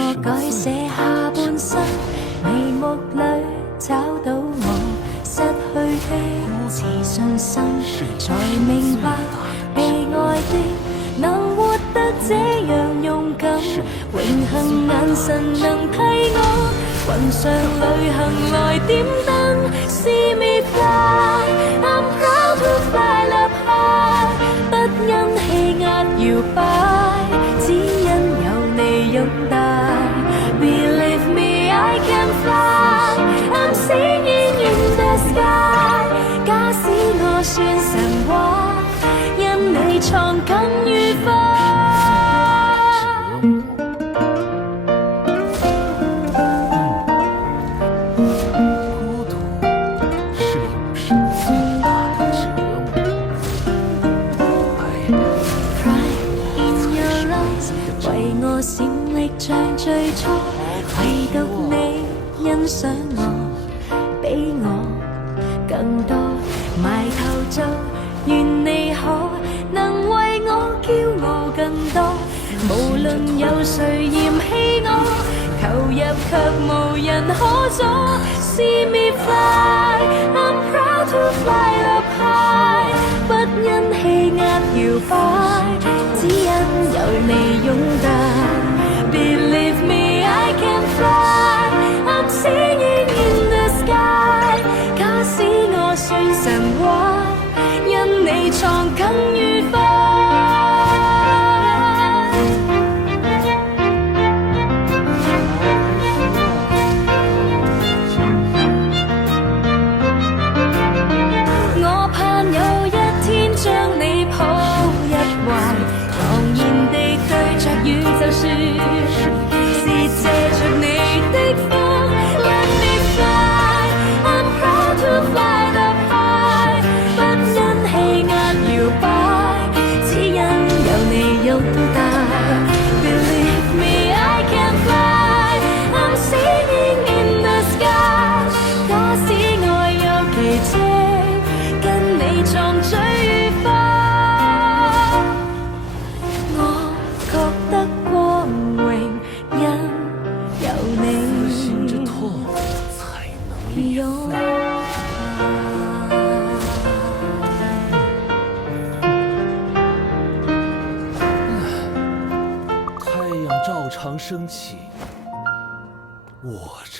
我改寫下半生，眉目裏找到我失去的自信心，才明白被愛的能活得這樣勇敢，永恆眼神能替我雲上旅行來點燈。See me fly, I'm proud to fly up high， 不因氣壓搖擺，只因有你擁戴。Believe me, I can fly, I'm singing in the sky。 假使我算神話，因你創更愉快。閃力像最初，唯獨你欣賞我，比我更多。埋頭做，願你可能為我驕傲更多。無論有誰嫌棄我，投入卻無人可阻。See me fly, I'm proud to fly up high， 不因氣壓搖擺，只因有你擁戴。Believe me, I can fly, I'm singing in the sky。 假使我算神話，因你創更愉快。我盼有一天將你抱入懷，昂然地對着宇宙說，是借着你的風。Let me fly, I'm proud to fly up high， 不因氣壓搖擺，只因有你擁戴。Believe me, I can fly, I'm singing in the sky。 假使愛有奇蹟，跟你撞最愉快。我覺得光榮，因有你心之痛才能裂擁肺。太陽照常升起，我照。